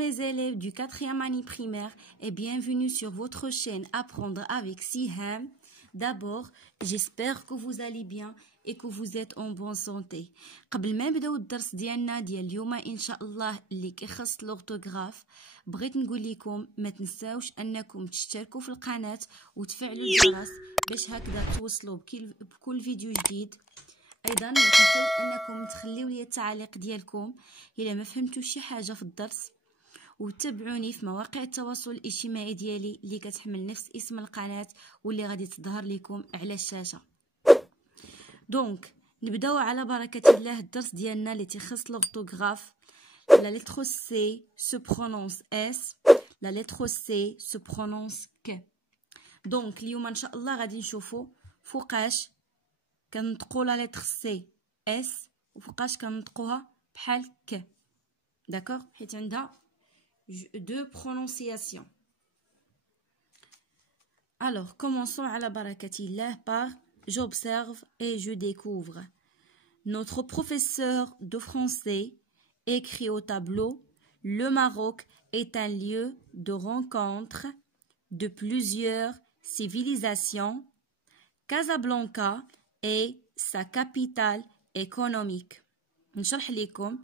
mes élèves du 4e année primaire et bienvenue sur votre chaîne Apprendre avec Siham. D'abord, j'espère que vous allez bien et que vous êtes en bonne santé. قبل ما نبداو الدرس ديالنا ديال اليوم ان شاء الله اللي كيخص لورتوغراف، بغيت نقول لكم ما تنساوش انكم تشتركوا في القناة وتفعلوا الجرس باش هكذا توصلوا بكل فيديو جديد. ايضا ما تنساوش انكم تخليو لي التعليق ديالكم الا ما فهمتوا شي حاجه في الدرس، وتابعوني في مواقع التواصل الاجتماعي ديالي اللي كتحمل نفس اسم القناه واللي غادي تظهر لكم على الشاشه. دونك نبداو على بركه الله الدرس ديالنا اللي تخص لورتوغراف. لا لتر سي se prononce اس، لا لتر سي se prononce ك. دونك اليوم ان شاء الله غادي نشوفوا فوقاش كنطقوا لا لتر سي اس وفوقاش كنطقوها بحال ك. داكوغ، حيت عندها دو برونونسياسيون. Alors, commençons à la barakatillah par j'observe et je découvre. Notre professeur de français écrit au tableau: le Maroc est un lieu de rencontre de plusieurs civilisations. Casablanca est sa capitale économique. نشرح لكم،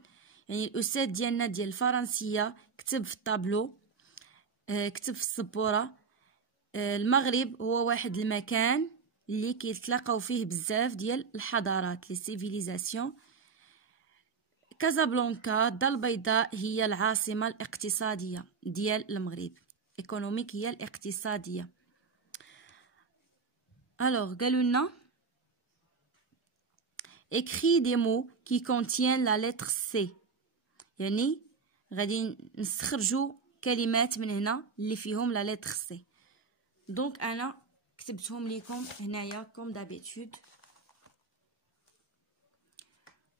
يعني الأستاذ ديالنا ديال الفرنسية كتب في الطابلو، كتب في السبورة، المغرب هو واحد المكان اللي كيتلاقاو فيه بزاف ديال الحضارات لي سيفيليزاسيون. كازابلانكا الدار البيضاء هي العاصمة الاقتصادية ديال المغرب. ايكونوميك هي الاقتصادية. alors قالوا لنا écrit des mots qui contiennent la lettre C، يعني غادي نستخرجوا كلمات من هنا اللي فيهم لا لتر سي. دونك انا كتبتهم لكم هنايا كوم دابيتود.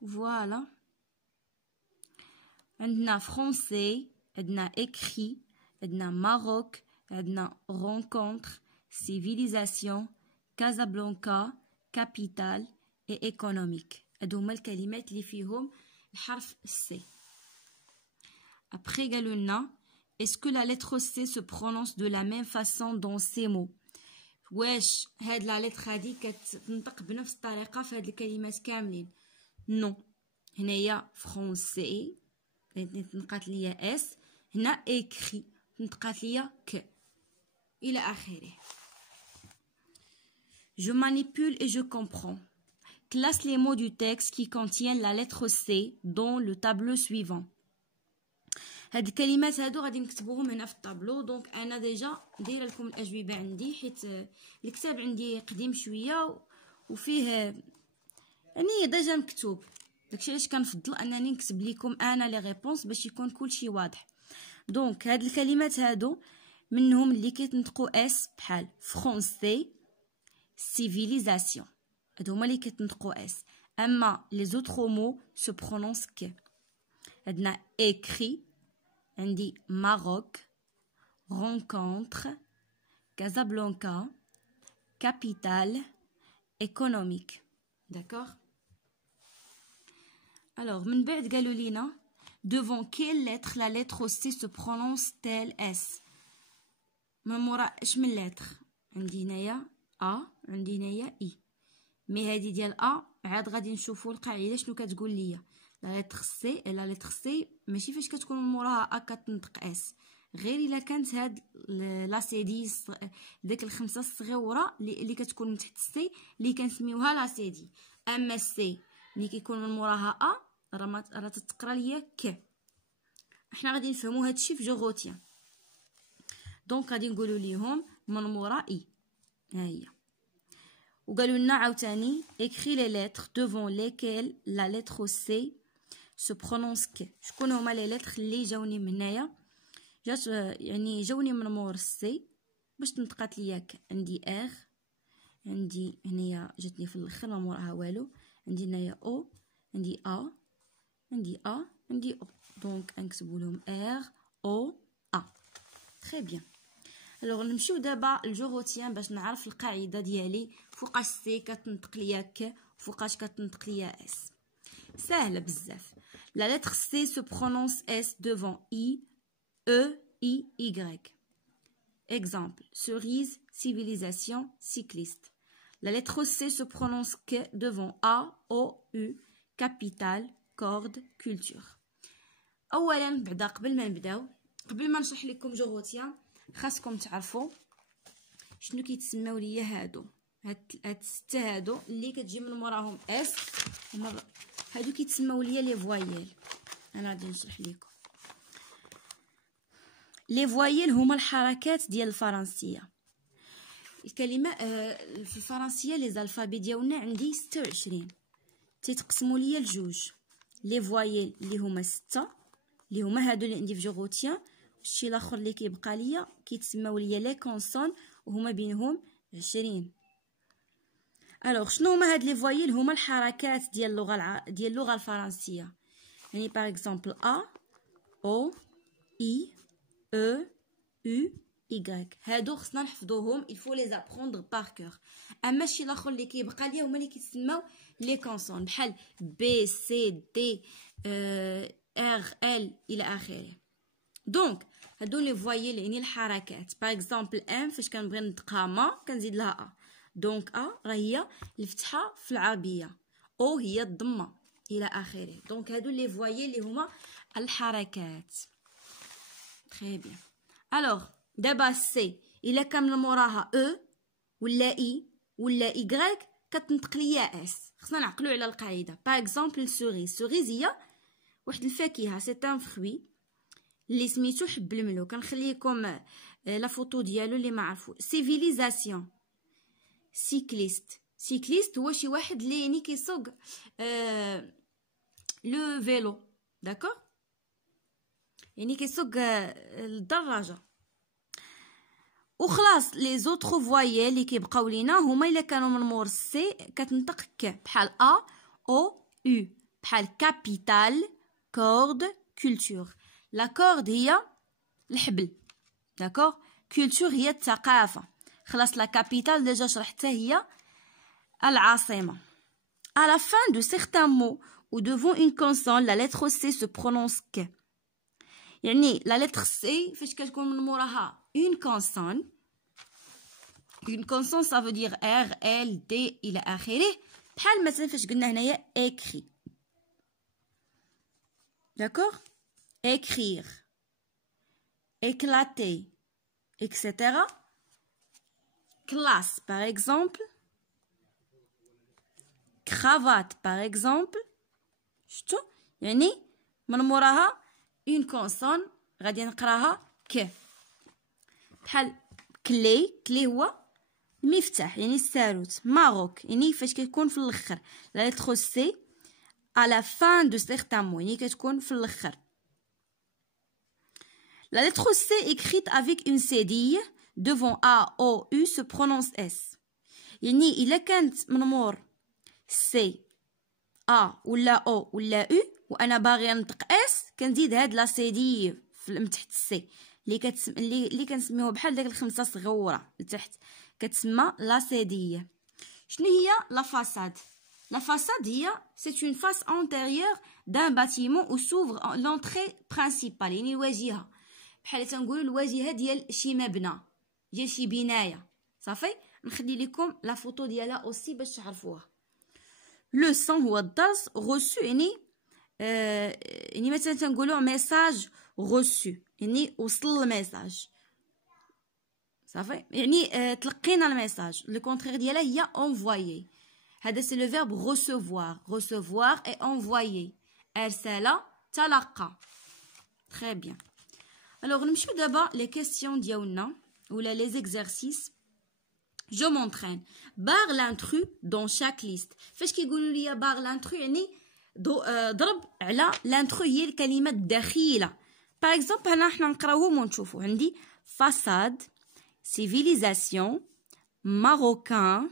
فوالا، عندنا فرونسي، عندنا écrit، عندنا ماروك، عندنا rencontre، civilisation، كازابلانكا، capitale et économique. هادو هما الكلمات اللي فيهم الحرف سي. Après قالوا لنا est-ce que la lettre C se prononce de la même façon dans ces mots؟ واش هاد لا لتر هادي كتنطق بنفس الطريقه في هاد الكلمات كاملين؟ نو. هنايا فرونسي تنطقات ليا اس، هنا écrit تنطقات ليا ك، الى اخره. Je manipule et je comprends. Classe les mots du texte qui contiennent la lettre C dans le tableau suivant. هاد الكلمات هادو غادي نكتبوهم هنا في الطابلو. دونك انا ديجا دايره لكم الاجوبه عندي، حيت الكتاب عندي قديم شويه وفيه يعني ديجا مكتوب. داكشي علاش كنفضل انني نكتب لكم انا لي ريبونس باش يكون كلشي واضح. دونك هاد الكلمات هادو منهم اللي كيتنطقوا اس بحال فرونسي، سيفيليزاسيون، هادو هما اللي كيتنطقوا اس. اما لي زوطرو مو سو برونونس ك. عندنا écrit، عندي ماروك، rencontre، كازابلانكا، capitale économique. d'accord. alors من بعد قالوا لينا devant quelle lettre la lettre C se prononce-t-elle S؟ من مورا اش من لتر؟ عندي هنايا A، عندي هنايا I. مي هادي ديال A عاد غادي نشوفوا القاعده شنو كتقول ليا. لا لتر سي، لا لتر سي ماشي فاش كتكون موراها ا كتنطق اس، غير الا كانت هاد لا سي دي داك الخمسه الصغيوره اللي كتكون من تحت السي اللي كنسميوها لا سي دي. اما السي ملي كيكون من موراها ا راه تتقرا ليا ك. احنا غادي نفهموا هادشي في جو غوتيان. دونك غادي نقولوا ليهم من مورا اي. ها هي. وقالوا لنا عاوتاني écrit les lettres devant lesquelles la lettre C se prononce ك. شكون هما لي لتر اللي جاوني من هنايا؟ جات يعني جاوني من مور السي باش تنطقات ليا ك. عندي ار، عندي هنايا جاتني في الاخر ما موراها والو، عندي هنايا او، عندي ا، عندي ا، عندي او. دونك نكتبوا لهم ار او ا. تري بيان. الوغ نمشيو دابا الجوغوتيان باش نعرف القاعده ديالي فوقاش سي كتنطق ليا ك وفوقاش كتنطق ليا اس. سهله بزاف. La lettre C se prononce S devant I E-I-Y. Exemple, cerise, civilisation, cycliste. La lettre C se prononce que devant A, O, U, capitale, corde, culture. أولا بعدا قبل ما نبداو، قبل ما نشرح لكم جغوتيا خاصكم تعرفوا شنو كيتسماو ليا هادو. هاد الستة هادو اللي كتجي من موراهم اس هادو كيتسماو ليا لي فوايل. انا غادي نشرح لكم. لي فوايل هما الحركات ديال الفرنسيه. الكلمه في الفرنسيه لي زالفابي ديالنا عندي 26 تيتقسموا ليا لجوج. لي فوايل اللي هما 6 اللي هما هادو اللي عندي في جغوتيا، الشيء الاخر اللي كيبقى ليا كيتسماو ليا لي كونسون وهما بينهم 20. الوغ شنو هما هاد لي فوايل؟ هما الحركات ديال اللغه الفرنسيه. يعني باغ اكزومبل ا او اي او او إيكغيك، هادو خصنا نحفظوهم، الفو لي زابروندر باغ كور. اما الشيء الاخر اللي كيبقى ليا هما اللي كيتسماو لي كونسون بحال بي سي دي ار ال الى اخره. دونك هادو لي فوايل يعني الحركات. باغ اكزومبل ام فاش كنبغي نطقها ما كنزيد لها ا، دونك ا راه هي الفتحه في العربيه، او هي الضمه الى اخره. دونك هادو لي فوايل اللي هما الحركات. تري بيان. الوغ دابا سي الا كان من موراها او ولا اي ولا ايغريك كتنطق ليا اس. خصنا نعقلوا على القاعده. باغ اكزومبل سوريز، سوريز هي واحد الفاكهه، سي ان فروي اللي سميتو حب الملو. كنخليكم لا فوتو ديالو اللي ما عرفو. سيفيليزاسيون، سيكليست، سيكليست هو شي واحد اللي يعني كيسوق لو فيلو، داكور، يعني كيسوق الدراجه. وخلاص لي زوطخ فوايل اللي كيبقاو لينا هما الا كانوا من مور سي كتنطق ك، بحال ا او يو، بحال كابيتال، كورد، كولتور. لا كورد هي الحبل، داكور، كولتور هي الثقافه. خلاص لا كابيتال ديجا شرحتها هي العاصمه. à la fin de certains mots ou devant une consonne la lettre C se prononce que. يعني لا lettre C فاش كتكون من موراها une consonne. une consonne ça veut dire R L D الى اخره. بحال مثلا فاش قلنا هنايا écrit، d'accord، écrire، éclater, etc. classe par exemple، cravate par exemple. شتو يعني من موراها une consonne غادي نقراها ك. بحال كلي، كلي هو المفتاح يعني الساروت. ماروك يعني فاش كتكون في الاخر لا لتر سي à la fin de certains mots يعني كتكون في الاخر. La lettre C écrite avec une cédille devant A, O, U se prononce S. يعني إلا كانت من مور C A ولا O ولا U وأنا باغي نطق S كنزيد هاد لا سيدية من تحت السي اللي كنسميوها بحال داك الخمسة صغورة لتحت كتسمى لا سيدية. شنو هي لا فاساد؟ La façade c'est une face antérieure d'un bâtiment où s'ouvre l'entrée principale يعني الواجهة. بحال تنقولوا الواجهه ديال شي مبنى ديال شي بنايه. صافي نخلي لكم لا فوتو ديالها اوسي باش تعرفوها. لو سون هو الدرس، غوسو يعني مثلا تنقولوا ميساج غوسو يعني وصل الميساج. صافي يعني تلقينا الميساج. لو كونترير ديالها هي انفوايي. هذا سي لو فيرب غوسوفوار، غوسوفوار اي انفوايي، ارسل، تلقى. تري بيان. Alors, نمشيو دابا les questions ديالنا ولا les exercices. Je m'entraîne. Barre l'intrus dans chaque liste. فاش كيقولوا لي barre l'intrus يعني ضرب على l'intrus هي الكلمة الدخيلة. Par exemple هنا حنا نقراوهم ونشوفوا. عندي façade، civilisation، marocain،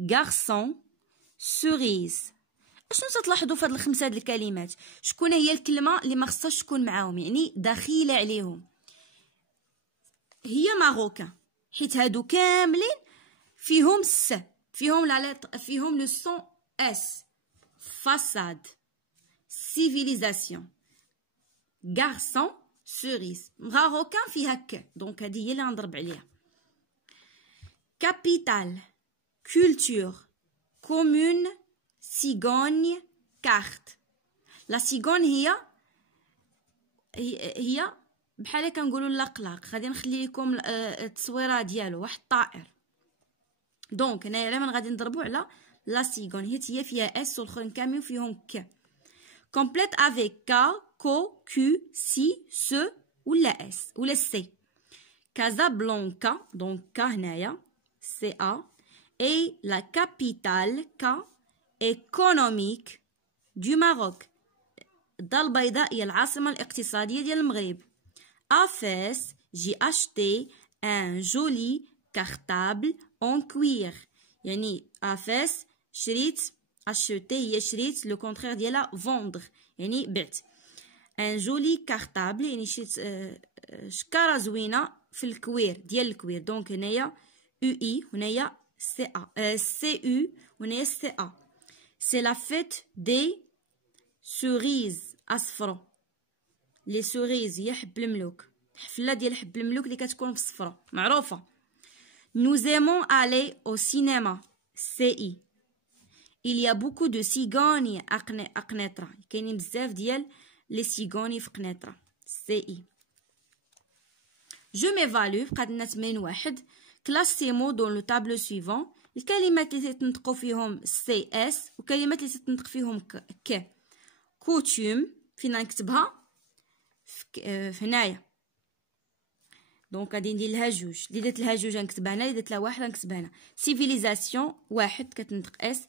garçon، cerise. شنو تلاحظوا في هاد الخمسه هاد الكلمات؟ شكون هي الكلمه اللي ما خصهاش تكون معاهم يعني دخيله عليهم؟ هي ماروكان، حيت هادو كاملين فيهم س، فيهم لا فيهم لو سون اس. فاساد، سيفيليزاسيون، غارسون، cerise. Marocain فيها ك دونك هذه هي اللي غنضرب عليها. Capitale, culture, commune, cigogne, carte. La cigogne هي بحال كنقولوا اللقلاق. غادي نخلي لكم التصويره ديالو واحد الطائر. دونك هنايا لما غادي نضربوا على لا سيغون هي فيها اس والاخرين كاملين فيهم ك. كومبليت افيك كا كو كيو سي سو ولا اس ولا سي. كازابلانكا دونك كا هنايا سي ا اي لا كابيتال كا ايكونوميك دو ماروك. الدار البيضاء هي العاصمه الاقتصاديه ديال المغرب. افاس جي اشتي ان جولي كارتابل اون كوير. يعني افاس شريت اشتي هي شريت لو كونترير ديالها فوندر يعني بعت. ان جولي كارتابل يعني شريت شكاره زوينه في الكوير ديال الكوير. دونك هنايا او اي هنايا سي ا سي او هنايا سي ا. سي لا فيت دي سوريز اصفرو. لي سوريز هي حب الملوك. الحفله ديال حب الملوك اللي كتكون في الصفرة معروفه. Nous aimons aller au cinéma. CI. Il y a beaucoup de cigognes à Qnitra. كاينين بزاف ديال لي cigognes في قنيطرة. CI. Je m'évalue. بقات لنا تمرين واحد. Classez-moi dans le tableau suivant. الكلمات اللي تنطقوا فيهم CS وكلمات اللي تنطق فيهم ك. coutume فين نكتبها هنايا. دونك غادي ندير لها جوج. اللي درت لها جوج غنكتبها هنا، اللي درت لها واحد غنكتبها هنا. سيفيليزاسيون واحد كتنطق اس.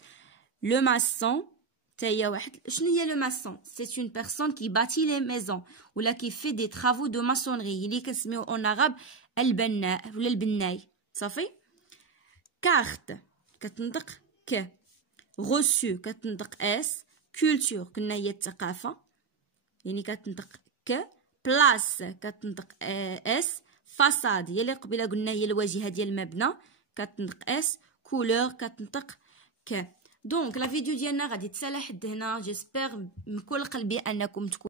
لو ماسون حتى هي واحد. شنو هي لو ماسون؟ سي اون بيرسون كي باتي لي ميزون ولا كي في دي طرافو دو ماسونري اللي كنسميو اون عرب البناء ولا البناي صافي. كارت كتنطق ك. غوسو كتنطق اس. كولتور قلنا هي الثقافه يعني كتنطق ك. بلاص كتنطق اس. فاساد هي اللي قبيله قلنا هي الواجهه ديال المبنى كتنطق اس. كولور كتنطق ك. دونك لا فيديو ديالنا غادي تسالى حد هنا. جيسبر من كل قلبي انكم تكونوا